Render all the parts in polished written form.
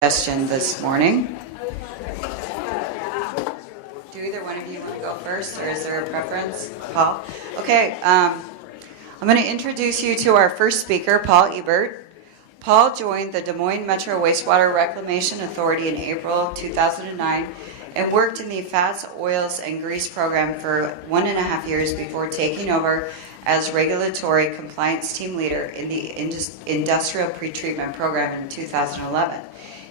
Digestion this morning. Do either one of you want to go first, or is there a preference? Paul? Okay, I'm going to introduce you to our first speaker, Paul Ebert. Paul joined the Des Moines Metro Wastewater Reclamation Authority in April 2009 and worked in the Fats, Oils, and Grease program for 1.5 years before taking over as regulatory compliance team leader in the industrial pretreatment program in 2011.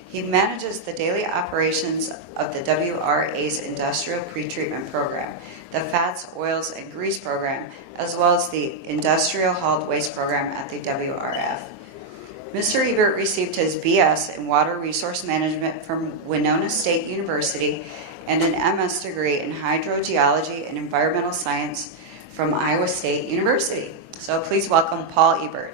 He manages the daily operations of the WRA's industrial pretreatment program, the Fats, Oils, and Grease program, as well as the industrial hauled waste program at the WRF. Mr. Ebert received his BS in Water Resource Management from Winona State University and an MS degree in Hydrogeology and Environmental Science from Iowa State University. So please welcome Paul Ebert.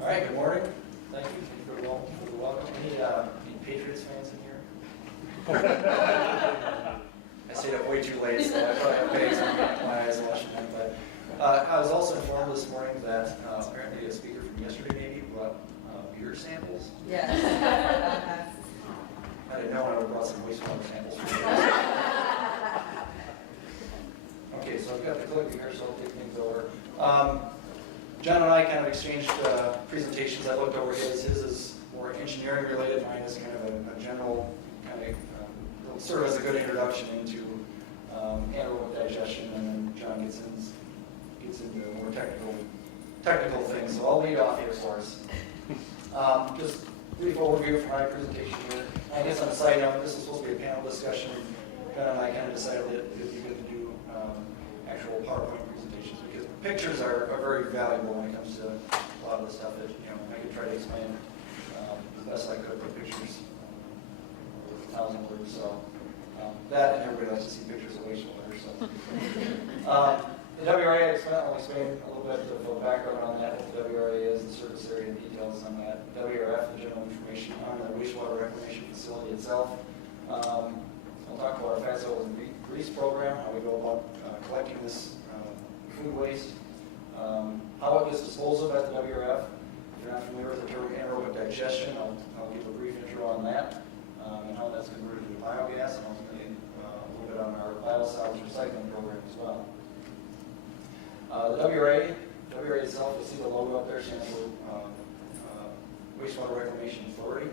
All right, good morning. Thank you for the welcome. Any Patriots fans in here? I stayed up way too late, so I probably have bags on my eyes watching them. But I was also informed this morning that apparently a speaker from yesterday maybe brought beer samples. Yes. I didn't know I would have brought some wastewater samples for you. Okay, so I've got the clicker here, so I'll take things over. John and I kind of exchanged presentations. I looked over his. His is more engineering related. Mine is kind of a general kind of serve as a good introduction into anaerobic digestion, and then John gets into more technical things. So I'll lead off here for us. Just brief overview for my presentation here. I guess on a side note, this is supposed to be a panel discussion. John and I kind of decided that it would be good to do actual PowerPoint presentations because pictures are very valuable when it comes to a lot of the stuff that I could try to explain the best I could with pictures. 1,000 words, so that, and everybody likes to see pictures of wastewater. So the WRA, I'll explain a little bit of the background on that, what the WRA is, the service area details on that. WRF, the general information on the wastewater reclamation facility itself. I'll talk about our Fats, Oils, and Grease program, how we go about collecting this food waste, how it gets disposed of at the WRF. If you're not familiar with the term anaerobic digestion, I'll give a brief intro on that, and how that's converted to biogas, and ultimately a little bit on our biosalvage recycling program as well. The WRA itself, you'll see the logo up there, stands for Wastewater Reclamation Authority.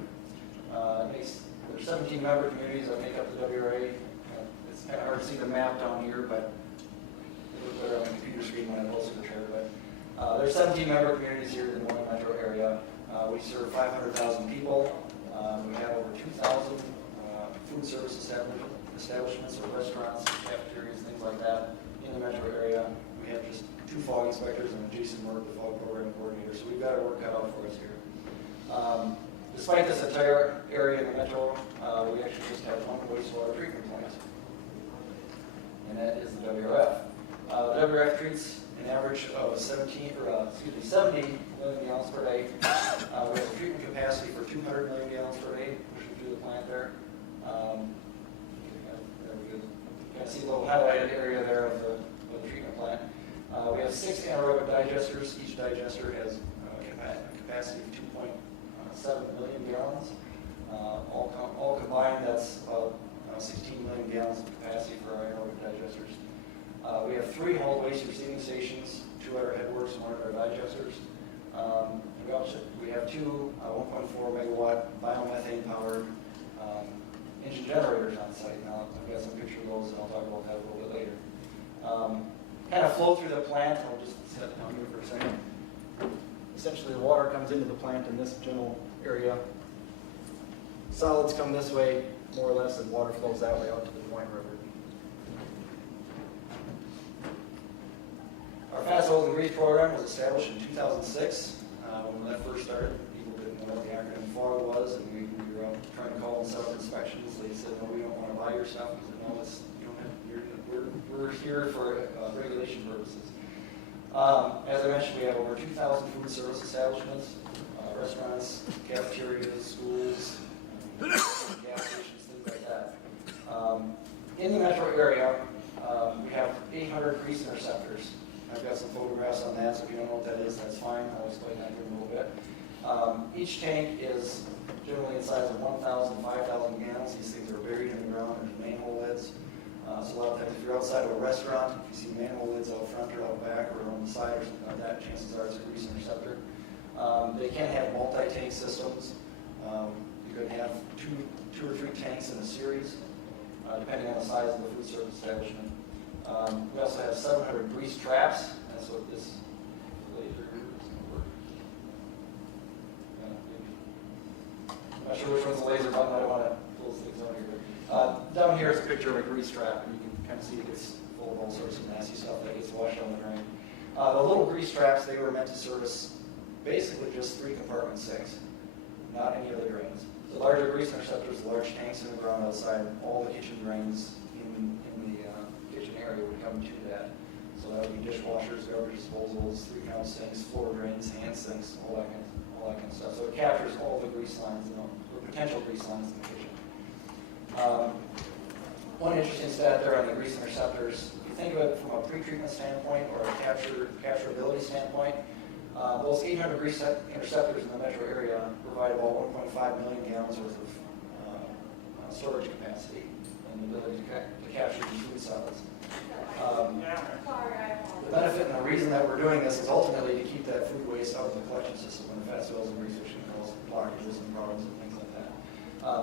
There's 17 member communities that make up the WRA. It's kind of hard to see the map down here, but it looks better on the computer screen when I'm closer to the chair. But there's 17 member communities here in the Des Moines metro area. We serve 500,000 people. We have over 2,000 food service establishments or restaurants, cafeterias, things like that in the metro area. We have just 2 Fogg inspectors and Jason Work, the Fogg Program coordinator. So we've got our work cut out for us here. Despite this entire area in the metro, we actually just have one wastewater treatment plant, and that is the WRF. The WRF treats an average of 70 million gallons per day. We have a treatment capacity for 200 million gallons per day, pushing through the plant there. There we go. You can see a little highlighted area there of the treatment plant. We have 6 anaerobic digesters. Each digester has a capacity of 2.7 million gallons. All combined, that's about 16 million gallons of capacity for our anaerobic digesters. We have 3 hauled waste receiving stations, 2 at our headworks and 1 at our digesters. We have 2 1.4 megawatt biomethane powered engine generators on site. Now I've got some pictures of those, and I'll talk about that a little bit later. Kind of flow through the plant. I'll just set down here for a second. Essentially, the water comes into the plant in this general area. Solids come this way, more or less, and water flows that way out to the Des Moines River. Our Fats, Oils, and Grease program was established in 2006. When that first started, people didn't know what the acronym FOG was, and we were out trying to call and set up inspections. They said, no, we don't want to buy your stuff. We said, no, we're here for regulation purposes. As I mentioned, we have over 2,000 food service establishments, restaurants, cafeterias, schools, gas stations, things like that. In the metro area, We have 800 grease interceptors. I've got some photographs on that, so if you don't know what that is, that's fine. I'll explain that here in a little bit. Each tank is generally in size of 1,000, 5,000 gallons. These things are buried in the ground. There's manhole lids. So a lot of times if you're outside of a restaurant, if you see manhole lids out front or out back or on the side or something like that, chances are it's a grease interceptor. They can have multi-tank systems. You could have two or three tanks in a series, depending on the size of the food service establishment. We also have 700 grease traps. That's what this laser is going to work. I'm not sure which one's the laser button. I don't want to pull those things out here. But, down here is a picture of a grease trap, and you can kind of see it gets full of all sorts of nasty stuff that gets washed on the drain. The little grease traps, they were meant to service basically just 3-compartment sinks, not any other drains. The larger grease interceptors, the large tanks in the ground outside, all the kitchen drains in the kitchen area would come to that. So that would be dishwashers, garbage disposals, 3-count sinks, floor drains, hand sinks, all that kind of stuff. So it captures all the grease lines, or potential grease lines in the kitchen. One interesting stat there on the grease interceptors, if you think of it from a pre-treatment standpoint or a capturability standpoint, those 800 grease interceptors in the metro area provide about 1.5 million gallons worth of storage capacity and the ability to capture these food solids. The benefit and the reason that we're doing this is ultimately to keep that food waste out of the collection system when the fat soils and grease can cause blockages and problems and things like that.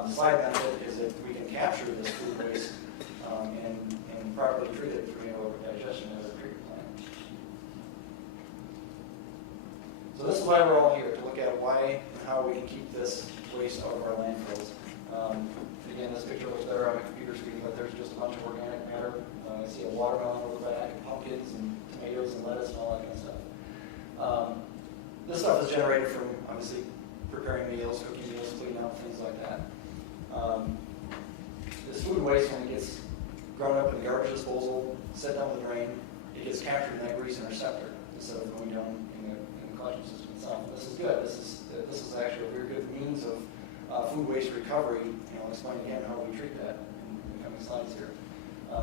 The side benefit is that we can capture this food waste and properly treat it through anaerobic digestion as a treatment plant. So this is why we're all here, to look at why and how we can keep this waste out of our landfills. Again, this picture looks better on a computer screen, but there's just a bunch of organic matter. I see a watermelon over the back, and pumpkins and tomatoes and lettuce and all that kind of stuff. This stuff is generated from, obviously, preparing meals, cooking meals, cleaning up, things like that. This food waste, when it gets ground up in the garbage disposal, set down the drain, it gets captured in that grease interceptor instead of going down in the collection system itself. And this is good. This is actually a very good means of food waste recovery. I'll explain again how we treat that in the coming slides here.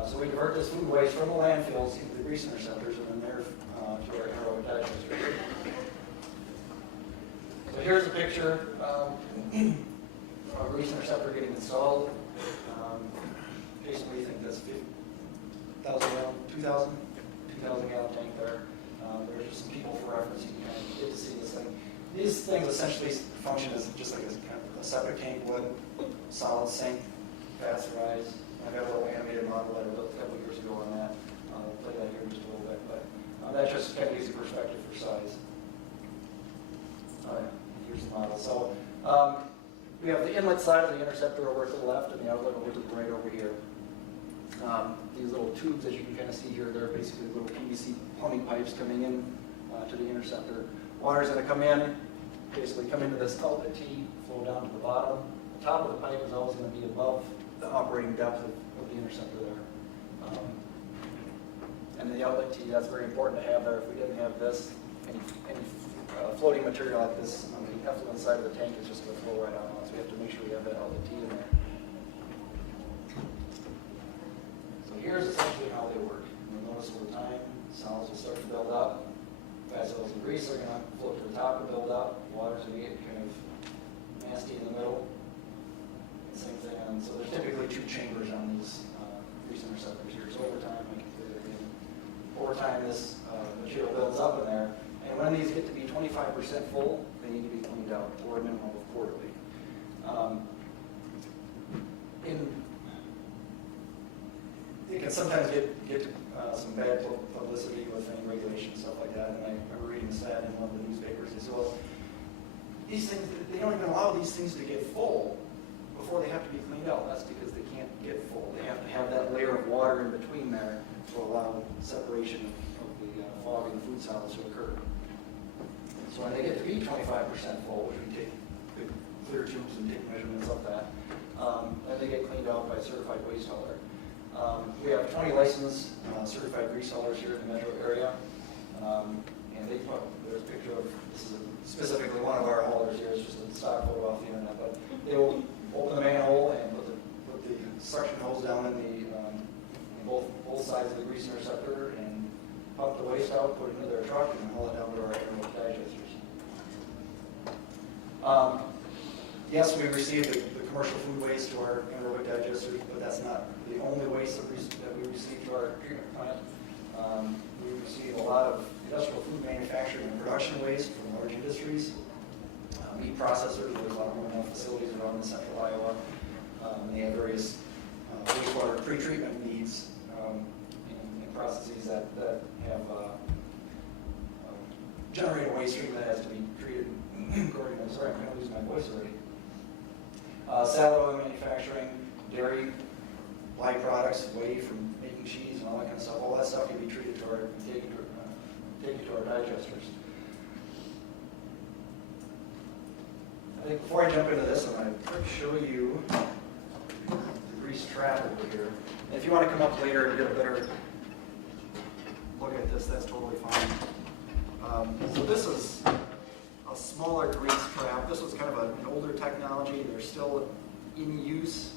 So we divert this food waste from the landfills into the grease interceptors and then there to our anaerobic digester. So here's a picture of a grease interceptor getting installed. Basically, I think that's 2,000 gallon tank there. There's just some people for reference. You can kind of get to see this thing. These things essentially function as just like a septic tank with solid sink, pasteurize. I've got a little animated model that I built a couple years ago on that. I'll play that here in just a little bit, but that just kind of gives you perspective for size. All right, here's the model. So we have the inlet side of the interceptor over to the left and the outlet over to the right over here. These little tubes, as you can kind of see here, they're basically little PVC plumbing pipes coming in to the interceptor. Water's going to come in, basically come into this outlet T, flow down to the bottom. The top of the pipe is always going to be above the operating depth of the interceptor there. And the outlet T, that's very important to have there. If we didn't have this, any floating material like this on the effluent side of the tank is just going to flow right on. So we have to make sure we have that outlet T in there. So here's essentially how they work. You'll notice over time, solids will start to build up. Fat soils and grease are going to float to the top and build up. Water's going to get kind of nasty in the middle. Same thing on, so there's typically 2 chambers on these grease interceptors here. So over time, this material builds up in there. And when these get to be 25% full, they need to be cleaned out, or a minimum of quarterly. It can sometimes get to some bad publicity with any regulation, stuff like that. And I remember reading a stat in one of the newspapers. They said, well, these things, they don't even allow these things to get full before they have to be cleaned out. That's because they can't get full. They have to have that layer of water in between there to allow separation of the fog and the food solids to occur. So when they get to be 25% full, which we take big clear tubes and take measurements of that, then they get cleaned out by a certified waste hauler. We have 20 licensed certified grease haulers here in the metro area. And they put, there's a picture of, this is specifically one of our haulers here, it's just a stock photo off the internet, but they will open the manhole and put the suction hose down in the both sides of the waste out, put it into their truck, and then haul it down to our anaerobic digesters. Yes, we receive the commercial food waste to our anaerobic digesters, but that's not the only waste that we receive to our treatment plant. We receive a lot of industrial food manufacturing and production waste from large industries, meat processors. There's a lot of Moines facilities around in central Iowa. They have various wastewater pretreatment needs and processes that have generated waste stream that has to be treated according to, sorry, I'm going to lose my voice already. Salad oil manufacturing, dairy byproducts, whey from making cheese and all that kind of stuff. All that stuff can be treated to our, taken to our digesters. I think before I jump into this, I'm going to show you the grease trap over here. And if you want to come up later and get a better look at this, that's totally fine. So this is a smaller grease trap. This was kind of an older technology. They're still in use,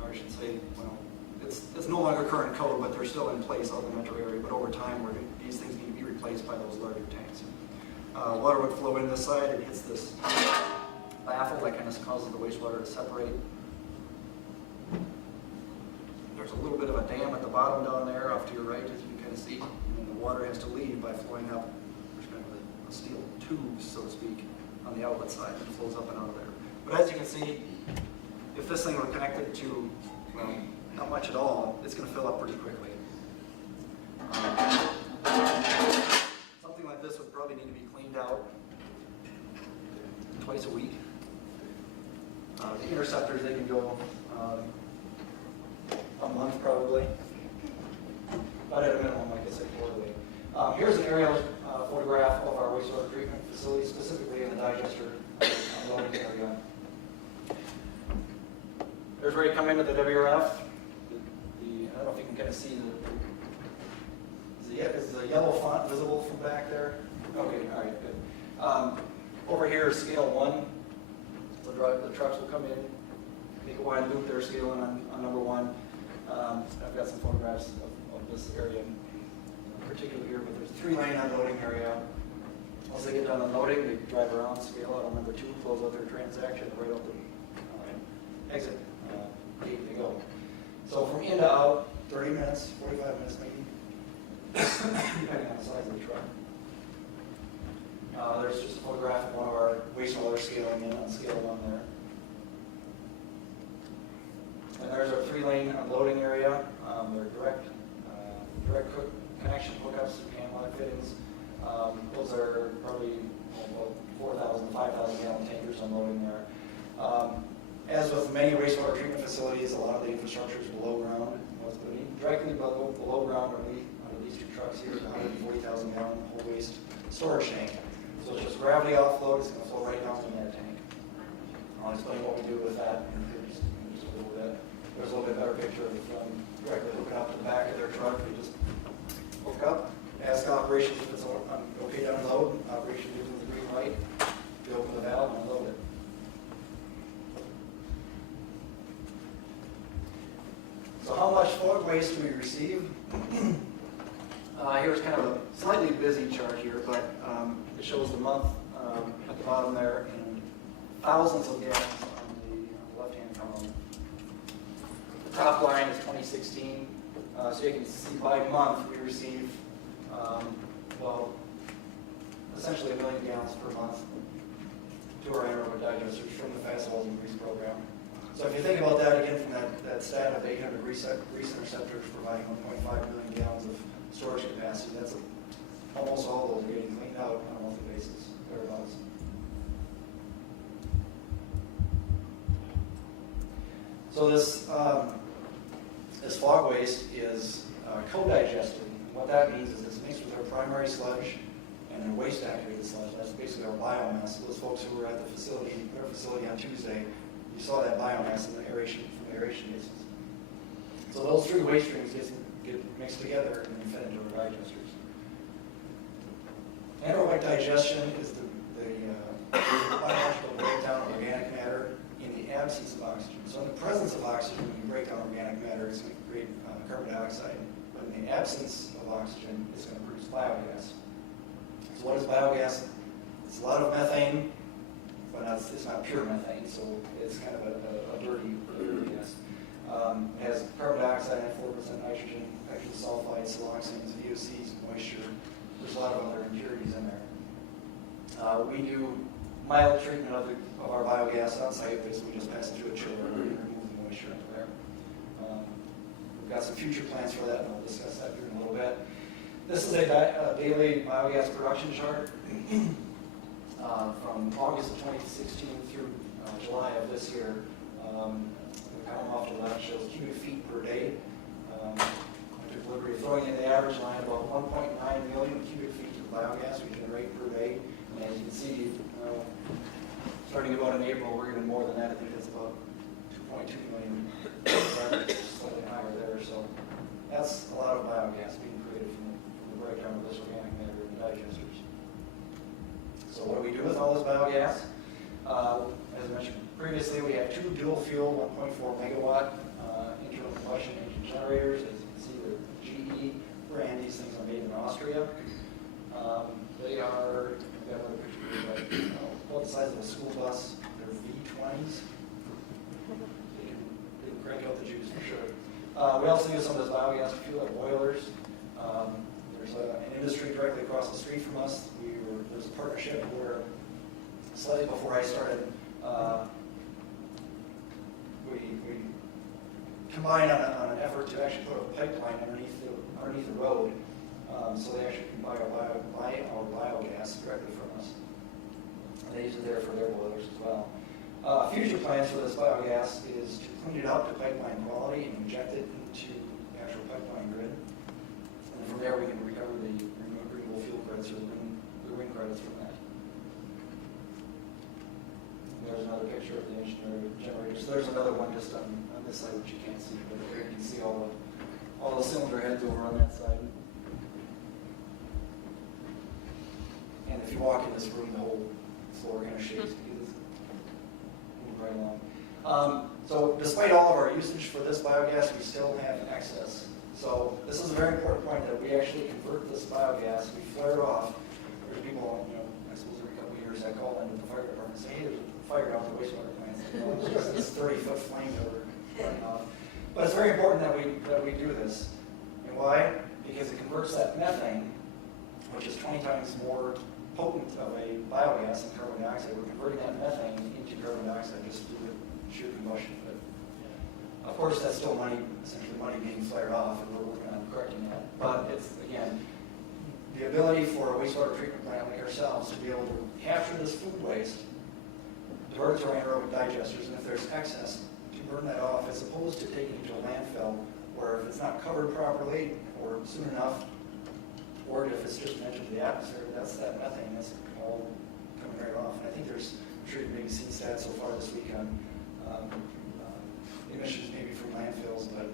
or I should say, well, it's no longer current code, but they're still in place out in the metro area. But over time, these things need to be replaced by those larger tanks. Water would flow in this side. It hits this baffle that kind of causes the wastewater to separate. There's a little bit of a dam at the bottom down there off to your right, as you can kind of see. And the water has to leave by flowing up. There's kind of a steel tube, so to speak, on the outlet side that flows up and out of there. But as you can see, if this thing were connected to, well, not much at all, it's going to fill up pretty quickly. Something like this would probably need to be cleaned out twice a week. The interceptors, they can go a month probably, but at a minimum, like I said, quarterly. Here's an aerial photograph of our wastewater treatment facility, specifically in the digester unloading area. There's where you come into the WRF. I don't know if you can kind of see is the yellow font visible from back there? Okay, all right, good. Over here is scale 1. The trucks will come in, make a wide loop there, scale in on number 1. I've got some photographs of this area in particular here, but there's a 3-lane unloading area. Once they get done unloading, they drive around, scale out on number 2, close out their transaction, right out the exit gate they go. So from in to out, 30 minutes, 45 minutes maybe, depending on the size of the truck. There's just a photograph of one of our wastewater scaling in on scale 1 there. And there's our 3-lane unloading area. They're direct connection hookups to can-lock fittings. Those are probably 4,000, 5,000 gallon tankers unloading there. As with many wastewater treatment facilities, a lot of the infrastructure is below ground. What's directly below ground under these 2 trucks here is a 140,000 gallon whole waste storage tank. So it's just gravity offload. It's going to flow right down in that tank. I'll explain what we do with that in just a little bit. There's a little bit better picture of them directly hooking up to the back of their truck. They just hook up, ask operations if it's okay to unload. Operation gives them the green light. They open the valve and unload it. So how much Fogg waste do we receive? Here's kind of a slightly busy chart here, but it shows the month at the bottom there and thousands of gallons on the left-hand column. The top line is 2016, so you can see by month we receive, well, essentially 1 million gallons per month to our anaerobic digesters from the Fast Oils and Grease program. So if you think about that again from that stat of 800 grease interceptors providing 1.5 million gallons of storage capacity, that's almost all of those are getting cleaned out on a monthly basis, thereabouts. So this Fogg waste is co-digested. What that means is it's mixed with our primary sludge and their waste activated sludge. That's basically our biomass. Those folks who were at the facility, their facility on Tuesday, you saw that biomass in the aeration, from the aeration bases. So those 3 waste streams get mixed together and then fed into our digesters. Anaerobic digestion is the biological breakdown of organic matter in the absence of oxygen. So in the presence of oxygen, when you break down organic matter, it's going to create carbon dioxide. But in the absence of of oxygen, it's going to produce biogas. So what is biogas? It's a lot of methane, but it's not pure methane, so it's kind of a dirty gas. It has carbon dioxide and 4% nitrogen, hydrogen sulfides, siloxanes, VOCs, moisture. There's a lot of other impurities in there. We do mild treatment of our biogas on site. Basically, we just pass it through a chiller and remove the moisture into there. We've got some future plans for that, and we'll discuss that here in a little bit. This is a daily biogas production chart from August of 2016 through July of this year. The column off to the left shows cubic feet per day. I took the liberty of throwing in the average line about 1.9 million cubic feet of biogas we generate per day. And as you can see, starting about in April, we're even more than that. I think it's about 2.2 million, slightly higher there. So that's a lot of biogas being created from the breakdown of this organic matter in the digesters. So what do we do with all this biogas? As I mentioned previously, we have two dual fuel 1.4 megawatt internal combustion engine generators. As you can see, they're GE brand. These things are made in Austria. They are, I've got another picture here, but about the size of a school bus. They're V20s. They can crank out the juice for sure. We also use some of this biogas to fuel our boilers. There's an industry directly across the street from us. There's a partnership where slightly before I started, we combined on an effort to actually put a pipeline underneath the road, so they actually can buy our biogas directly from us. And they use it there for their boilers as well. Future plans for this biogas is to clean it up to pipeline quality and inject it into the actual pipeline grid. And from there we can recover the renewable fuel credits or the green credits from that. There's another picture of the engineering generators. There's another one just on this side which you can't see, but there you can see all the cylinder heads over on that side. And if you walk in this room, the whole floor kind of shakes because it's moving right along. So despite all of our usage for this biogas, we still have excess. So this is a very important point that we actually convert this biogas, we flare it off. There's people, I suppose every couple of years I call into the fire department and say, hey, there's a fire down at the wastewater plant. It's just this 30-foot flame that we're running off. But it's very important that we do this. And why? Because it converts that methane, which is 20 times more potent of a biogas than carbon dioxide. We're converting that methane into carbon dioxide just through the sheer combustion. But of course, that's still money, essentially money being flared off, and we're working on correcting that. But it's, again, the ability for a wastewater treatment plant like ourselves to be able to capture this food waste, divert it to our anaerobic digesters, and if there's excess, to burn that off, as opposed to taking it to a landfill, where if it's not covered properly or soon enough, or if it's just entered the atmosphere, that's that methane that's all coming right off. And I think I'm sure you've maybe seen stats so far this week on emissions maybe from landfills, but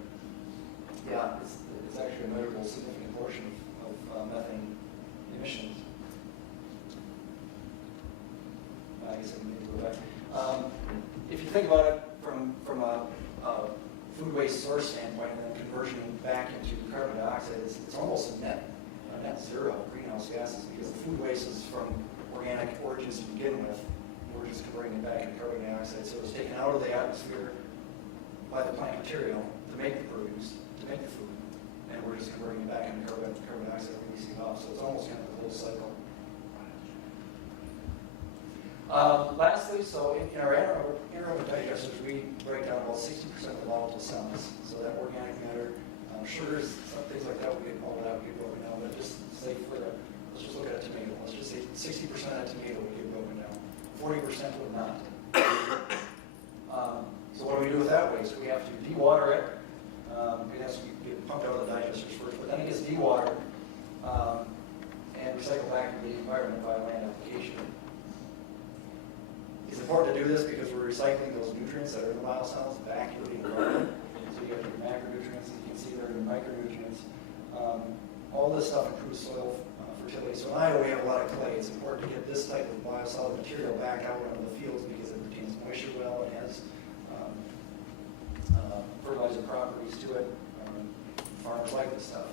yeah, it's actually a measurable significant portion of methane emissions. I guess I can maybe go back. If you think about it from a food waste source standpoint and then conversion back into carbon dioxide, it's almost a net zero greenhouse gases because the food waste is from organic origins to begin with. We're just converting it back into carbon dioxide. So it's taken out of the atmosphere by the plant material to make the produce, to make the food, and we're just converting it back into carbon dioxide and releasing it off. So it's almost kind of a closed cycle. Lastly, so in our anaerobic digesters, we break down about 60% of the volatile solids. So that organic matter, sugars, things like that, we get all that, we get broken down. But just say let's just look at a tomato. Let's just say 60% of that tomato would get broken down. 40% would not. So what do we do with that waste? We have to dewater it. It has to get pumped out of the digesters first, but then it gets dewatered and recycled back into the environment by land application. It's important to do this because we're recycling those nutrients that are in the biosolids back into the environment. So you have your macronutrients, you can see there are your micronutrients. All this stuff improves soil fertility. So in Iowa we have a lot of clay. It's important to get this type of biosolid material back out into the fields because it retains moisture well and has fertilizer properties to it. Farmers like this stuff.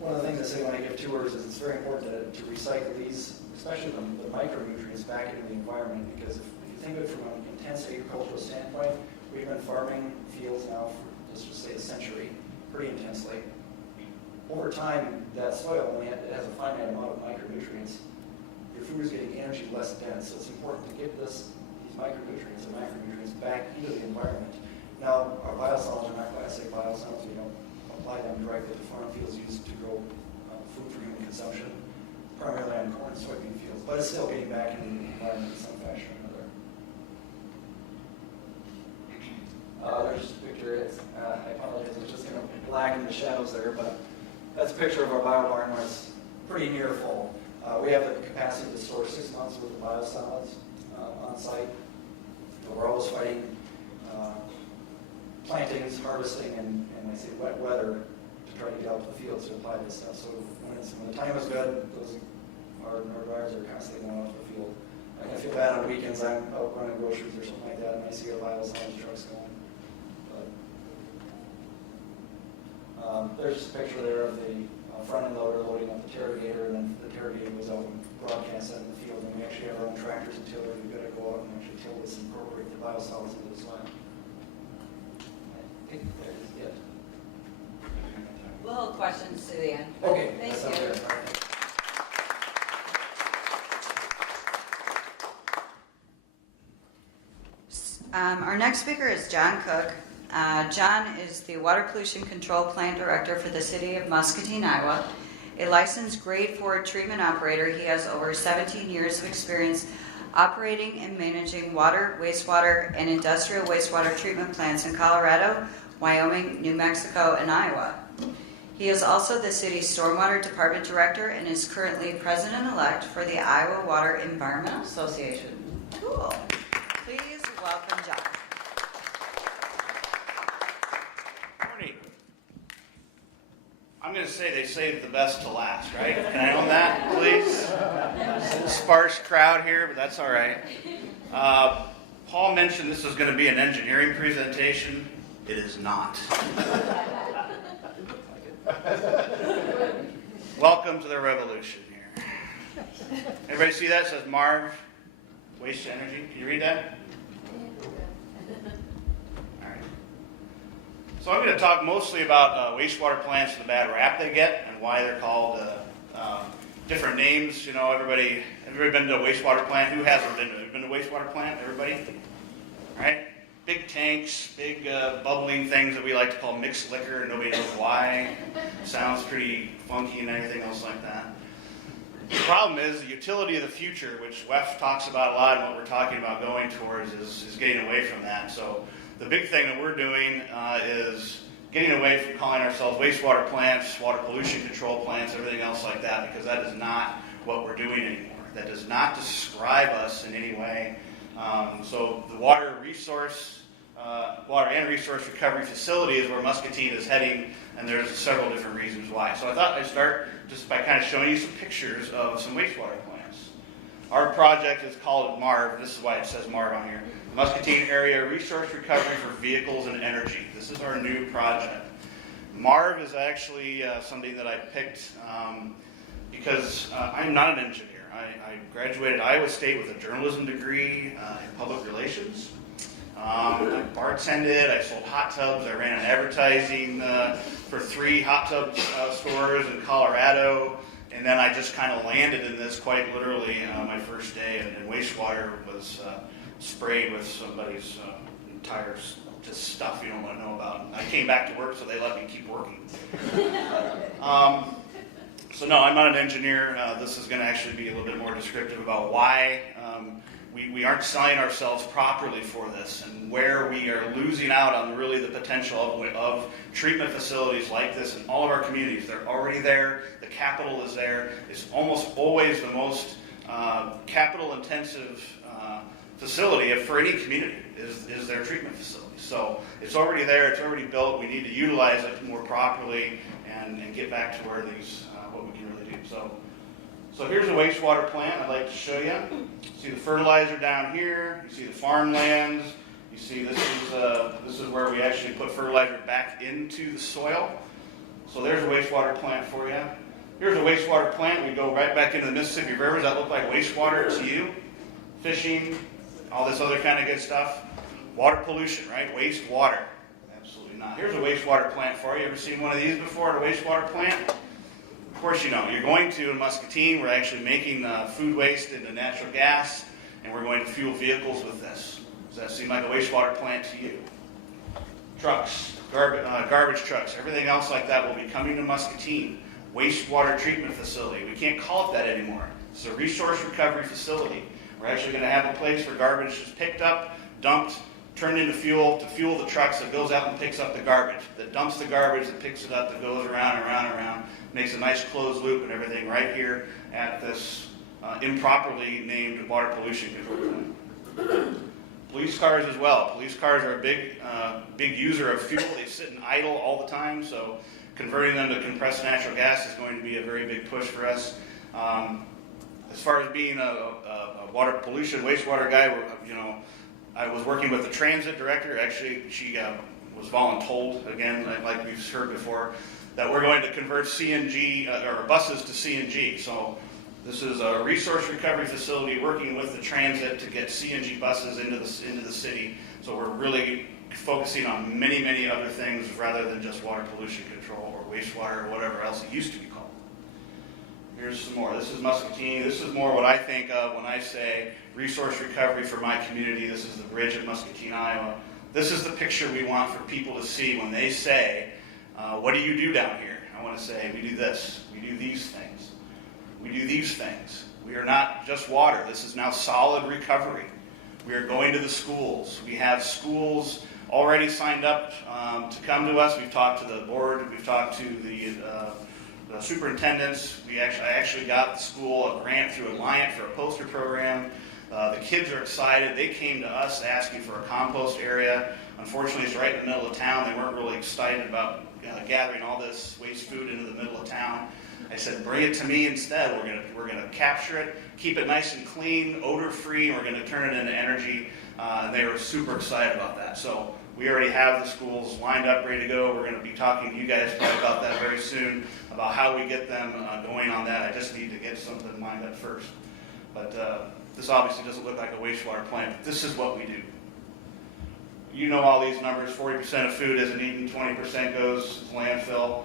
one of the things I say when I give tours is it's very important to recycle these, especially the micronutrients, back into the environment, because if you think of it from an intense agricultural standpoint, we've been farming fields now for, let's just say, a century, pretty intensely. Over time, that soil only has a finite amount of micronutrients. Your food is getting energy less dense, so it's important to get these micronutrients and macronutrients back into the environment. Now, our biosolids are not classic biosolids. We don't apply them directly to farm fields used to grow food for human consumption, primarily on corn and soybean fields, but it's still getting back into the environment in some fashion or another. There's just a picture. I apologize, it's just going to blacken the shadows there, but that's a picture of our bio barn where it's pretty near full. We have the capacity to store 6 months worth of biosolids on site. But we're always fighting plantings, harvesting, and I say wet weather to try to get out to the fields to apply this stuff. So when the time is good, our drivers are constantly going out to the field. I feel bad on weekends. I'm out running groceries or something like that, and I see our biosolids trucks going. There's just a picture there of the front end loader loading up the Terrogator, and then the Terrogator goes out and broadcasts that in the field. And we actually have our own tractors and tillers. We've got to go out and actually till this and incorporate the biosolids into the soil. I think that is it. We'll hold questions to the end. Okay. Thank that sounds you. good. All right, thanks. Our next speaker is John Koch. John is the Water Pollution Control Plant Director for the City of Muscatine, Iowa. A licensed Grade 4 treatment operator, he has over 17 years of experience operating and managing water, wastewater, and industrial wastewater treatment plants in Colorado, Wyoming, New Mexico, and Iowa. He is also the city's Stormwater Department Director and is currently President-elect for the Iowa Water Environmental Association. Cool. Please welcome John. Morning. I'm going to say they saved the best to last, right? Can I own that, please? A sparse crowd here, but that's all right. Paul mentioned this was going to be an engineering presentation. It is not. Welcome to the revolution here. Everybody see that? It says Marv, waste to energy. Can you read that? All right. So I'm going to talk mostly about wastewater plants and the bad rap they get and why they're called different names. You know, everybody been to a wastewater plant? Who hasn't been to a wastewater plant? Everybody? All right? Big tanks, big bubbling things that we like to call mixed liquor, and nobody knows why. Sounds pretty funky and everything else like that. The problem is the utility of the future, which WEF talks about a lot and what we're talking about going towards is getting away from that. So the big thing that we're doing is getting away from calling ourselves wastewater plants, water pollution control plants, everything else like that, because that is not what we're doing anymore. That does not describe us in any way. So the water and resource recovery facility is where Muscatine is heading, and there's several different reasons why. So I thought I'd start just by kind of showing you some pictures of some wastewater plants. Our project is called MARV. This is why it says MARV on here. Muscatine Area Resource Recovery for Vehicles and Energy. This is our new project. MARV is actually something that I picked because I'm not an engineer. I graduated Iowa State with a journalism degree in public relations. I bartended, I sold hot tubs, I ran an advertising for 3 hot tub stores in Colorado, and then I just kind of landed in this quite literally my first day, and wastewater was sprayed with somebody's entire just stuff you don't want to know about. I came back to work, so they let me keep working. So no, I'm not an engineer. This is going to actually be a little bit more descriptive about why we aren't selling ourselves properly for this, and where we are losing out on really the potential of treatment facilities like this in all of our communities. They're already there. The capital is there. It's almost always the most capital-intensive facility for any community is their treatment facility. So it's already there. It's already built. We need to utilize it more properly and get back to where these what we can really do. So here's a wastewater plant I'd like to show you. You see the fertilizer down here. You see the farmlands. You see this is where we actually put fertilizer back into the soil. So there's a wastewater plant for you. Here's a wastewater plant. We go right back into the Mississippi rivers. That look like wastewater to you. Fishing, all this other kind of good stuff. Water pollution, right? Wastewater. Absolutely not. Here's a wastewater plant for you. Ever seen one of these before at a wastewater plant? Of course you know. You're going to in Muscatine. We're actually making food waste into natural gas, and we're going to fuel vehicles with this. Does that seem like a wastewater plant to you? Trucks, garbage trucks, everything else like that will be coming to Muscatine. Wastewater treatment facility. We can't call it that anymore. It's a resource recovery facility. We're actually going to have a place where garbage is picked up, dumped, turned into fuel to fuel the trucks that goes out and picks up the garbage, that dumps the garbage, that picks it up, that goes around, makes a nice closed loop and everything right here at this improperly named water pollution control plant. Police cars as well. Police cars are a big user of fuel. They sit and idle all the time, so converting them to compressed natural gas is going to be a very big push for us. As far as being a water pollution, wastewater guy, I was working with the transit director. Actually, she was voluntold, again, like we've heard before, that we're going to convert CNG, or buses to CNG. So this is a resource recovery facility working with the transit to get CNG buses into the city. So we're really focusing on many, many other things rather than just water pollution control or wastewater or whatever else it used to be called. Here's some more. This is Muscatine. This is more what I think of when I say resource recovery for my community. This is the bridge at Muscatine, Iowa. This is the picture we want for people to see when they say, what do you do down here? I want to say, we do this. We do these things. We do these things. We are not just water. This is now solid recovery. We are going to the schools. We have schools already signed up to come to us. We've talked to the board. We've talked to the superintendents. I actually got the school a grant through Alliant for a poster program. The kids are excited. They came to us asking for a compost area. Unfortunately, it's right in the middle of town. They weren't really excited about gathering all this waste food into the middle of town. I said, bring it to me instead. We're gonna capture it, keep it nice and clean, odor-free, and we're gonna turn it into energy. And they were super excited about that. So we already have the schools lined up, ready to go. We're gonna be talking to you guys probably about that very soon, about how we get them going on that. I just need to get something lined up first. But this obviously doesn't look like a wastewater plant, but this is what we do. You know all these numbers. 40% of food isn't eaten, 20% goes to landfill.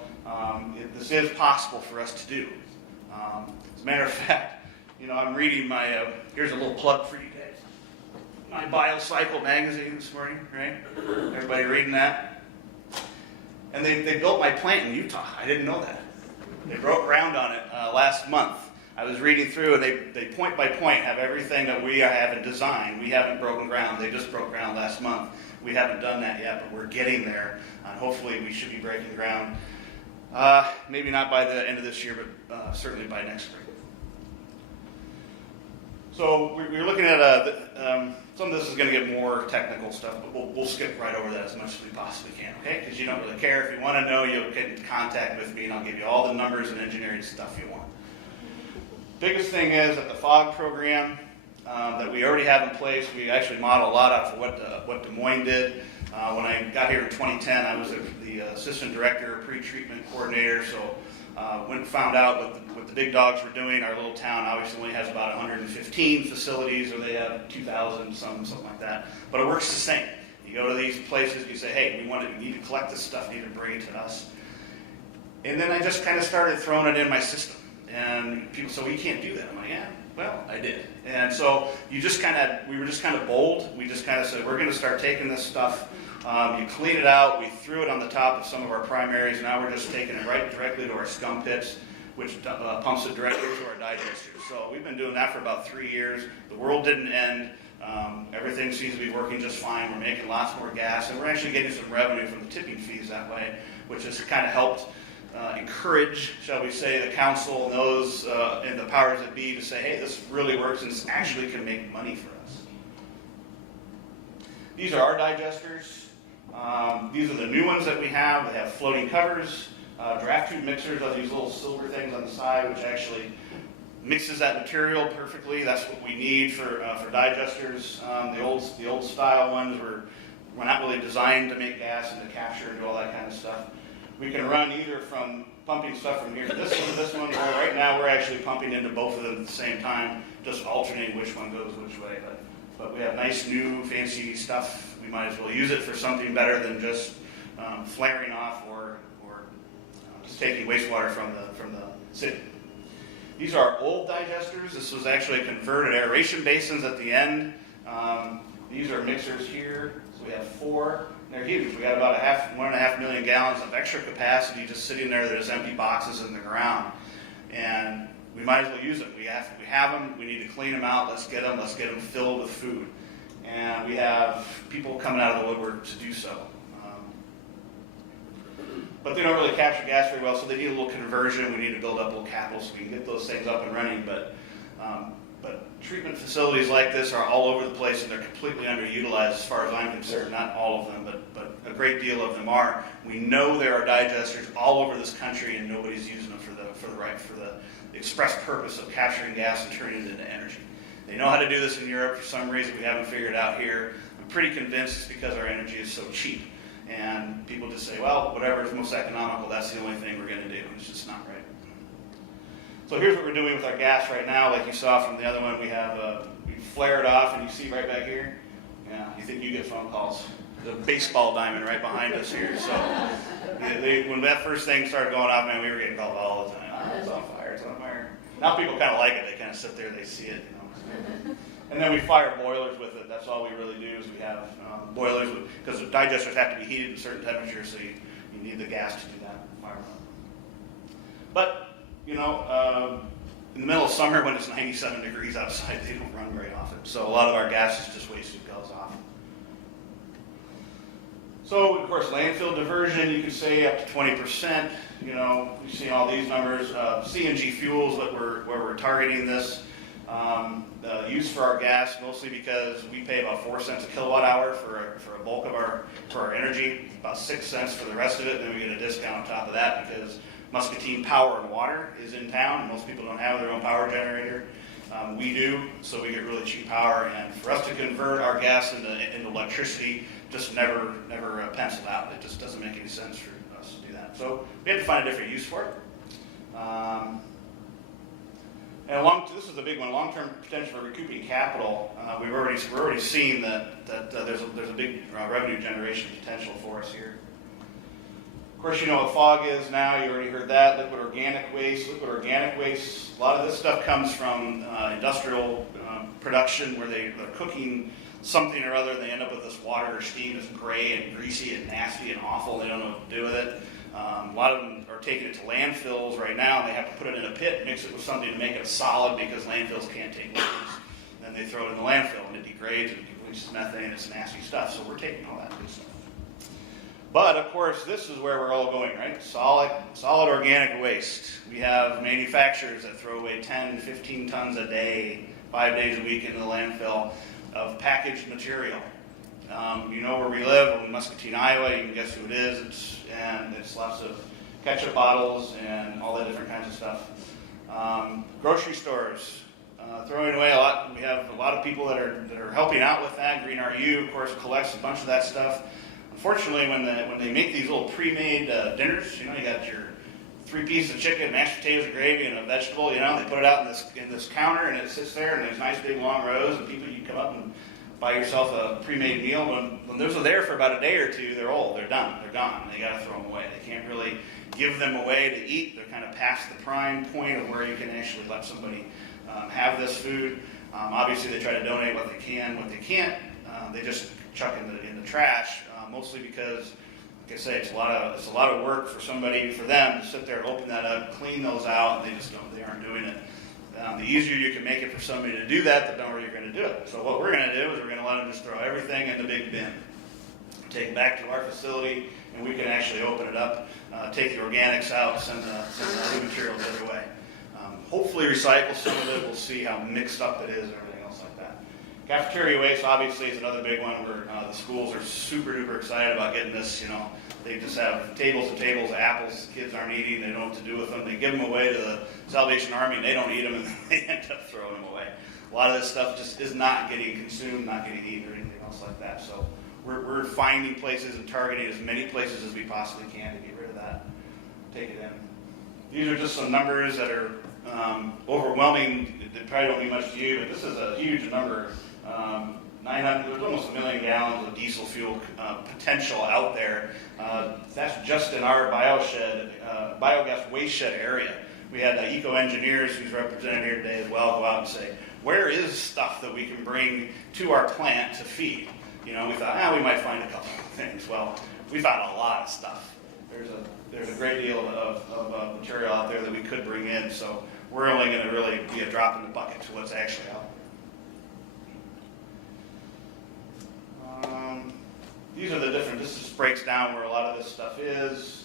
This is possible for us to do. As a matter of fact, I'm reading my, here's a little plug for you guys. My BioCycle magazine this morning, right? Everybody reading that? And they built my plant in Utah. I didn't know that. They broke ground on it last month. I was reading through, and they point by point have everything that we have in design. We haven't broken ground. They just broke ground last month. We haven't done that yet, but we're getting there. Hopefully we should be breaking ground. Maybe not by the end of this year, but certainly by next spring. So we're looking at some of this is going to get more technical stuff, but we'll skip right over that as much as we possibly can, okay? Because you don't really care. If you want to know, you'll get in contact with me, and I'll give you all the numbers and engineering stuff you want. Biggest thing is that the Fogg program that we already have in place, we actually model a lot out for what Des Moines did. When I got here in 2010, I was the assistant director, pre-treatment coordinator, so went and found out what the big dogs were doing. Our little town obviously only has about 115 facilities, or they have 2,000, something like that. But it works the same. You go to these places, you say, hey, we need to collect this stuff, we need to bring it to us. And then I just kind of started throwing it in my system. And people said, well, you can't do that. I'm like, yeah, well, I did. And so we were just kind of bold. We just kind of said, we're going to start taking this stuff. You clean it out. We threw it on the top of some of our primaries. Now we're just taking it right directly to our scum pits, which pumps it directly to our digesters. So we've been doing that for about 3 years. The world didn't end. Everything seems to be working just fine. We're making lots more gas, and we're actually getting some revenue from the tipping fees that way, which has kind of helped encourage, shall we say, the council and those and the powers that be to say, hey, this really works and this actually can make money for us. These are our digesters. These are the new ones that we have. They have floating covers, draft tube mixers, these little silver things on the side, which actually mixes that material perfectly. That's what we need for digesters. The old style ones were not really designed to make gas and to capture and do all that kind of stuff. we can run either from pumping stuff from here to this one, or right now we're actually pumping into both of them at the same time, just alternating which one goes which way. But we have nice new fancy stuff. We might as well use it for something better than just flaring off or just taking wastewater from the city. These are old digesters. This was actually converted aeration basins at the end. These are mixers here. So we have 4. They're huge. We got about 1.5 million gallons of extra capacity just sitting there. There's empty boxes in the ground, and we might as well use them. We have them. We need to clean them out. Let's get them filled with food. And we have people coming out of the woodwork to do so. But they don't really capture gas very well, so they need a little conversion. We need to build up a little capital so we can get those things up and running. But treatment facilities like this are all over the place, and they're completely underutilized as far as I'm concerned. Not all of them, but a great deal of them are. We know there are digesters all over this country, and nobody's using them for the express purpose of capturing gas and turning it into energy. They know how to do this in Europe. For some reason, we haven't figured it out here. I'm pretty convinced it's because our energy is so cheap. And people just say, well, whatever is most economical, that's the only thing we're going to do. It's just not right. So here's what we're doing with our gas right now. Like you saw from the other one, we flare it off, and you see right back here. Yeah, you think you get phone calls. There's a baseball diamond right behind us here. So when that first thing started going off, man, we were getting called all the time. Oh, it's on fire, it's on fire. Now people kind of like it. They kind of sit there, they see it, And then we fire boilers with it. That's all we really do is we have boilers, because the digesters have to be heated at a certain temperature, so you need the gas to do that. Fire them. But, in the middle of summer when it's 97 degrees outside, they don't run very often. So a lot of our gas is just wasted, goes off. So, of course, landfill diversion, you can say up to 20%. You see all these numbers. CNG fuels, where we're targeting this. Use for our gas, mostly because we pay about 4 cents a kilowatt hour for a bulk of our energy, about 6 cents for the rest of it. Then we get a discount on top of that because Muscatine Power and Water is in town, and most people don't have their own power generator. We do, so we get really cheap power. And for us to convert our gas into electricity, just never penciled out. It just doesn't make any sense for us to do that. So we have to find a different use for it. And this is a big one. Long-term potential for recouping capital. We're already seeing that there's a big revenue generation potential for us here. Of course, you know what Fogg is now. You already heard that. Liquid organic waste. A lot of this stuff comes from industrial production where they're cooking something or other, and they end up with this water or steam that's gray and greasy and nasty and awful. They don't know what to do with it. A lot of them are taking it to landfills right now, and they have to put it in a pit, mix it with something to make it solid because landfills can't take liquids. Then they throw it in the landfill, and it degrades and it releases methane. It's nasty stuff, so we're taking all that good stuff. But, of course, this is where we're all going, right? Solid organic waste. We have manufacturers that throw away 10, 15 tons a day, 5 days a week into the landfill of packaged material. You know where we live, in Muscatine, Iowa. You can guess who it is. It's lots of ketchup bottles and all that different kinds of stuff. Grocery stores, throwing away a lot. We have a lot of people that are helping out with that. Green RU, of course, collects a bunch of that stuff. Unfortunately, when they make these little pre-made dinners, you got your 3 pieces of chicken, mashed potatoes, gravy, and a vegetable. They put it out in this counter, and it sits there, and there's nice big long rows, and people, you come up and buy yourself a pre-made meal. When those are there for about a day or two, they're old, they're done, they're gone. They got to throw them away. They can't really give them away to eat. They're kind of past the prime point of where you can actually let somebody have this food. Obviously, they try to donate what they can. What they can't, they just chuck in the trash. Mostly because, like I say, it's a lot of work for them to sit there and open that up, clean those out, and they aren't doing it. The easier you can make it for somebody to do that, the better you're going to do it. So what we're going to do is we're going to let them just throw everything in the big bin, take it back to our facility, and we can actually open it up, take the organics out, send the other material the other way. Hopefully recycle some of it. We'll see how mixed up it is and everything else like that. Cafeteria waste obviously is another big one where the schools are super duper excited about getting this. They just have tables and tables of apples the kids aren't eating. They don't know what to do with them. They give them away to the Salvation Army and they don't eat them, and they end up throwing them away. A lot of this stuff just is not getting consumed, not getting eaten or anything else like that. So we're finding places and targeting as many places as we possibly can to get rid of that, take it in. These are just some numbers that are overwhelming. They probably don't mean much to you, but this is a huge number. 900, there's almost 1 million gallons of diesel fuel potential out there. That's just in our biogas waste shed area. We had eco-engineers who's represented here today as well go out and say, where is stuff that we can bring to our plant to feed? You know, we thought, we might find a couple of things. Well, we found a lot of stuff. There's a great deal of material out there that we could bring in, so we're only going to really be a drop in the bucket to what's actually out there. These are the different, this just breaks down where a lot of this stuff is.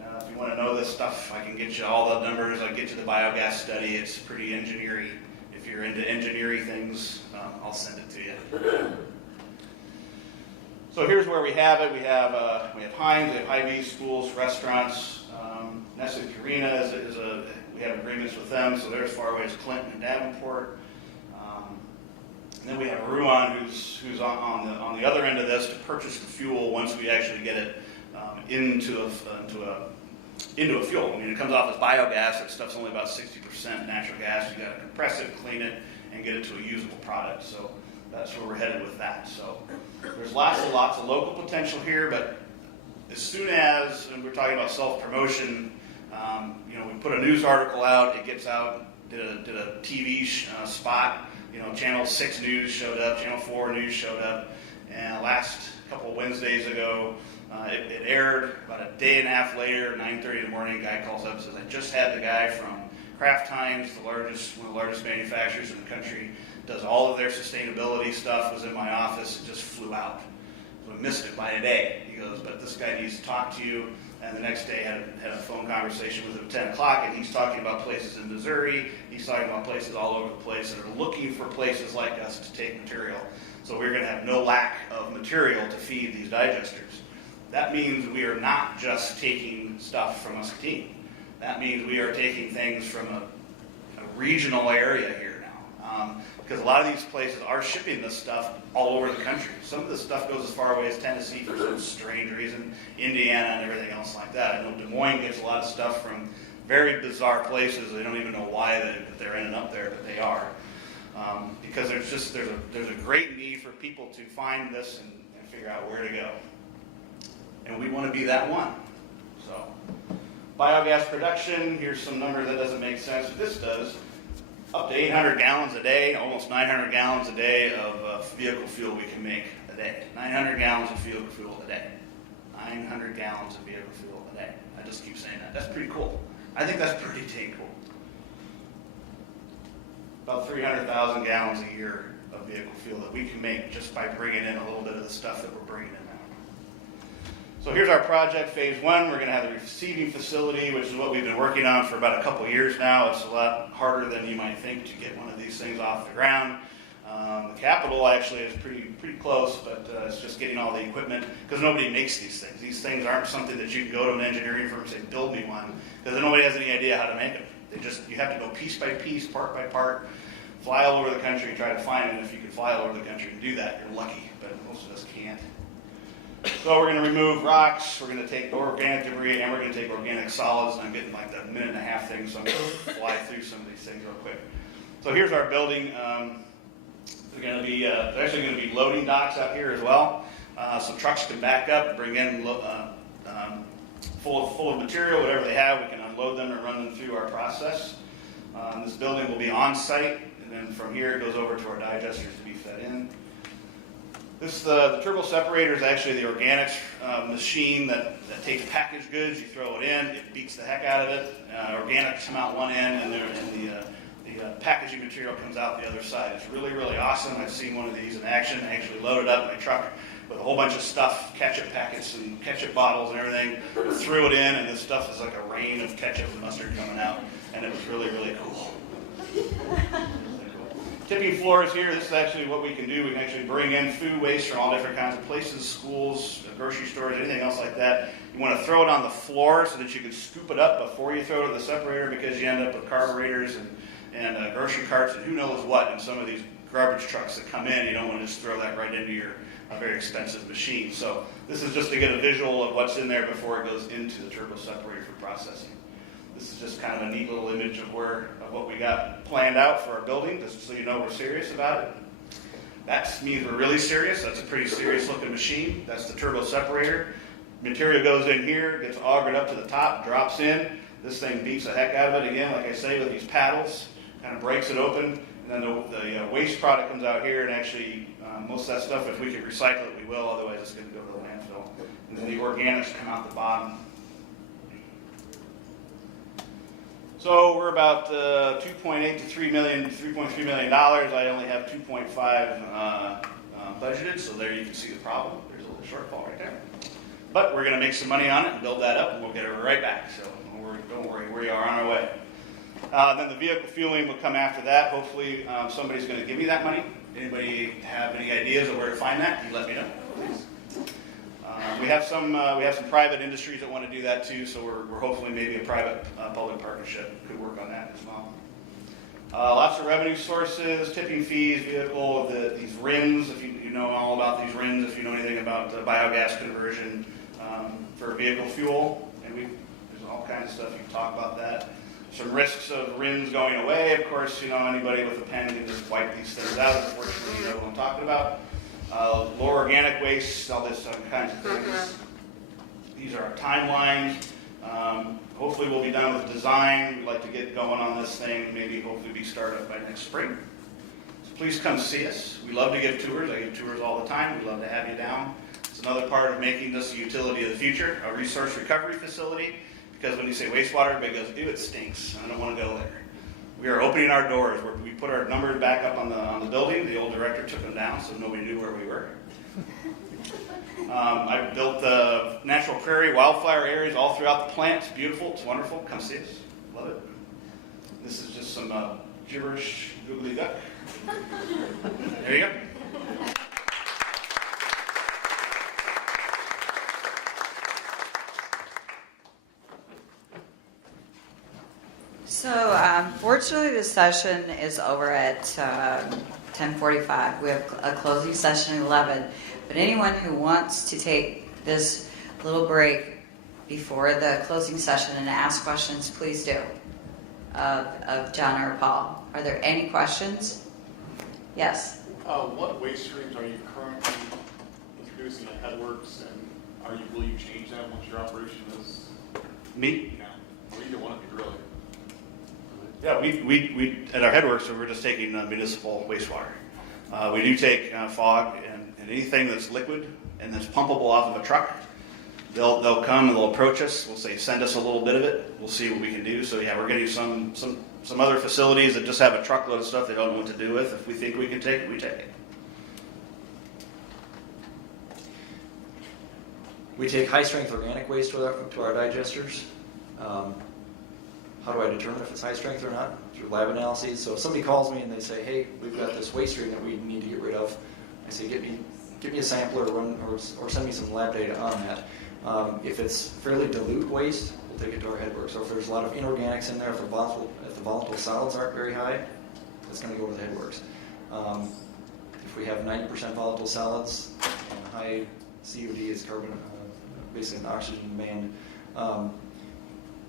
If you want to know this stuff, I can get you all the numbers. I'll get you the biogas study. It's pretty engineering. If you're into engineering things, I'll send it to you. So here's where we have it. We have Heinz, we have Hy-Vee, schools, restaurants. Nestle Purina we have agreements with them, so they're as far away as Clinton and Davenport. And then we have Ruan, who's on the other end of this to purchase the fuel once we actually get it into a fuel. I mean, it comes off as biogas. That stuff's only about 60% natural gas. You got to compress it, clean it, and get it to a usable product. So that's where we're headed with that. So there's lots and lots of local potential here, but as soon as, and we're talking about self-promotion, we put a news article out, it gets out, did a TV spot, Channel 6 News showed up, Channel 4 News showed up, and last couple of Wednesdays ago, it aired. About a day and a half later, 9:30 in the morning, a guy calls up and says, I just had the guy from Kraft Heinz, one of the largest manufacturers in the country, does all of their sustainability stuff, was in my office, and just flew out. So I missed it by a day. He goes, but this guy needs to talk to you. And the next day had a phone conversation with him at 10 o'clock, and he's talking about places in Missouri. He's talking about places all over the place that are looking for places like us to take material. So we're going to have no lack of material to feed these digesters. That means we are not just taking stuff from Muscatine. That means we are taking things from a regional area here now. Because a lot of these places are shipping this stuff all over the country. Some of this stuff goes as far away as Tennessee for some strange reason, Indiana and everything else like that. I know Des Moines gets a lot of stuff from very bizarre places. They don't even know why they're ending up there, but they are. Because there's a great need for people to find this and figure out where to go. And we want to be that one. So, biogas production, here's some number that doesn't make sense, but this does. Up to 800 gallons a day, almost 900 gallons a day of vehicle fuel we can make a day. 900 gallons of vehicle fuel a day. 900 gallons of vehicle fuel a day. I just keep saying that. That's pretty cool. I think that's pretty dang cool. About 300,000 gallons a year of vehicle fuel that we can make just by bringing in a little bit of the stuff that we're bringing in now. So here's our project, phase one. We're going to have the receiving facility, which is what we've been working on for about a couple years now. It's a lot harder than you might think to get one of these things off the ground. The capital actually is pretty close, but it's just getting all the equipment, because nobody makes these things. These things aren't something that you can go to an engineering firm and say, build me one, because nobody has any idea how to make them. You have to go piece by piece, part by part, fly all over the country and try to find them. If you can fly all over the country and do that, you're lucky, but most of us can't. So we're going to remove rocks, we're going to take organic debris, and we're going to take organic solids. And I'm getting like that minute and a half thing, so I'm going to fly through some of these things real quick. So here's our building. There's actually going to be loading docks out here as well. So trucks can back up, bring in full of material, whatever they have, we can unload them and run them through our process. This building will be on site, and then from here it goes over to our digesters to be fed in. The turbo separator is actually the organics machine that takes packaged goods, you throw it in, it beats the heck out of it. Organics come out one end, and the packaging material comes out the other side. It's really, really awesome. I've seen one of these in action. I actually loaded up my truck with a whole bunch of stuff, ketchup packets and ketchup bottles and everything, threw it in, and this stuff is like a rain of ketchup and mustard coming out, and it was really, really cool. Tipping floors here, this is actually what we can do. We can actually bring in food waste from all different kinds of places, schools, grocery stores, anything else like that. You want to throw it on the floor so that you can scoop it up before you throw it in the separator, because you end up with carburetors and grocery carts and who knows what in some of these garbage trucks that come in. You don't want to just throw that right into your very expensive machine. So this is just to get a visual of what's in there before it goes into the turbo separator for processing. This is just kind of a neat little image of what we got planned out for our building, just so you know we're serious about it. That means we're really serious. That's a pretty serious looking machine. That's the turbo separator. Material goes in here, gets augered up to the top, drops in. This thing beats the heck out of it again, like I say, with these paddles, kind of breaks it open. And then the waste product comes out here, and actually most of that stuff, if we can recycle it, we will. Otherwise, it's going to go to the landfill. And then the organics come out the bottom. So we're about 2.8 to $3.3 million. I only have 2.5 budgeted, so there you can see the problem. There's a little shortfall right there. But we're going to make some money on it and build that up, and we'll get it right back. So don't worry, we are on our way. Then the vehicle fueling will come after that. Hopefully somebody's going to give me that money. Anybody have any ideas of where to find that? You let me know, please. We have some private industries that want to do that too, so we're hopefully maybe a private public partnership could work on that as well. Lots of revenue sources, tipping fees, vehicle, these RINs, if you know all about these RINs, if you know anything about biogas conversion for vehicle fuel, and there's all kinds of stuff you can talk about that. Some risks of RINs going away. Of course, anybody with a pen can just wipe these things out. Unfortunately, you know what I'm talking about. Lower organic waste, all this kinds of things. These are our timelines. Hopefully we'll be done with design. We'd like to get going on this thing, maybe hopefully be started by next spring. So please come see us. We love to give tours. I give tours all the time. We'd love to have you down. It's another part of making this a utility of the future, a resource recovery facility, because when you say wastewater, everybody goes, ew, it stinks. I don't want to go there. We are opening our doors. We put our numbers back up on the building. The old director took them down, so nobody knew where we were. I built the natural prairie wildflower areas all throughout the plant. It's beautiful. It's wonderful. Come see us. Love it. This is just some gibberish googly duck. There you go. So, fortunately, the session is over at 10:45. We have a closing session at 11. But anyone who wants to take this little break before the closing session and ask questions, please do, of John or Paul. Are there any questions? Yes? What waste streams are you currently introducing at Headworks, and will you change that once your operation is? Me? Yeah. Or either one of you, really. Yeah, we at our Headworks, we're just taking municipal wastewater. We do take Fogg and anything that's liquid and that's pumpable off of a truck. They'll come and they'll approach us. We'll say, send us a little bit of it. We'll see what we can do. So yeah, we're getting some other facilities that just have a truckload of stuff they don't know what to do with. If we think we can take it, we take it. We take high-strength organic waste to our digesters. How do I determine if it's high-strength or not? Through lab analyses. So if somebody calls me and they say, hey, we've got this waste stream that we need to get rid of, I say, get me a sampler or send me some lab data on that. If it's fairly dilute waste, we'll take it to our Headworks. So if there's a lot of inorganics in there, if the volatile solids aren't very high, it's going to go to the Headworks. If we have 90% volatile solids and high COD is carbon, basically an oxygen demand,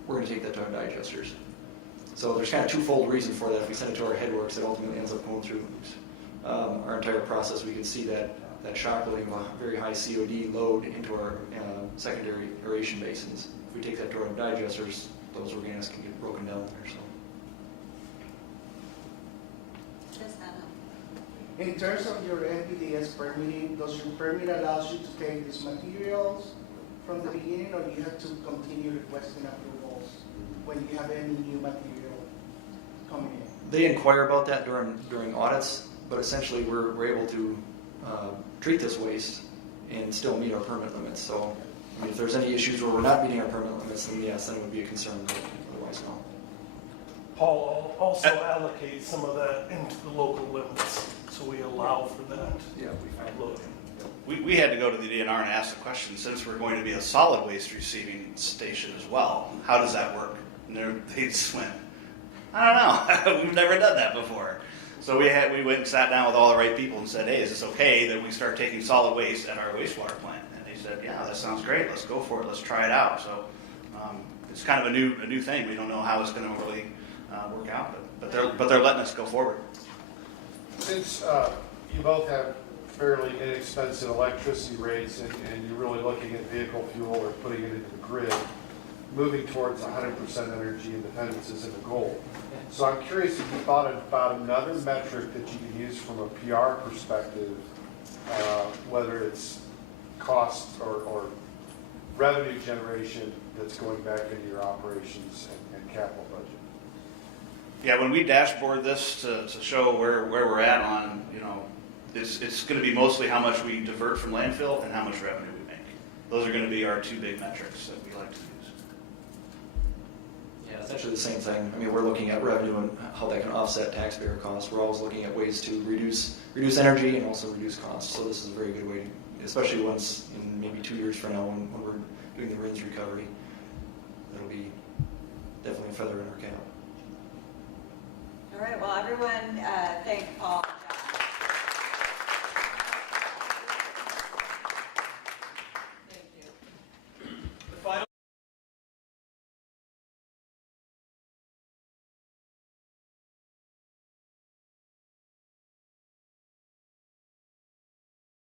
we're going to take that to our digesters. So there's kind of twofold reason for that. If we send it to our Headworks, it ultimately ends up going through our entire process. We can see that shock loading of a very high COD load into our secondary aeration basins. If we take that to our digesters, those organics can get broken down there. So. In terms of your NPDES permitting, does your permit allows you to take these materials from the beginning, or you have to continue requesting approvals when you have any new material coming in? They inquire about that during audits, but essentially we're able to treat this waste and still meet our permit limits. So if there's any issues where we're not meeting our permit limits, then yes, then it would be a concern, but otherwise no. Paul also allocates some of that into the local limits, so we allow for that. Yeah, we find loading. We had to go to the DNR and ask the question, since we're going to be a solid waste receiving station as well, how does that work? And they'd swim. I don't know. We've never done that before. So we went and sat down with all the right people and said, hey, is this okay that we start taking solid waste at our wastewater plant? And they said, yeah, that sounds great. Let's go for it. Let's try it out. So it's kind of a new thing. We don't know how it's going to really work out, but they're letting us go forward. Since you both have fairly inexpensive electricity rates and you're really looking at vehicle fuel or putting it into the grid, moving towards 100% energy independence isn't a goal. So I'm curious if you thought about another metric that you can use from a PR perspective, whether it's cost or revenue generation that's going back into your operations and capital budget. Yeah, when we dashboard this to show where we're at on, it's going to be mostly how much we divert from landfill and how much revenue we make. Those are going to be our two big metrics that we like to use. Yeah, it's actually the same thing. I mean, we're looking at revenue and how that can offset taxpayer costs. We're always looking at ways to reduce energy and also reduce costs. So this is a very good way, especially once in maybe 2 years from now when we're doing the RINs recovery. That'll be definitely a feather in our cap. All right, well, everyone, thank Paul.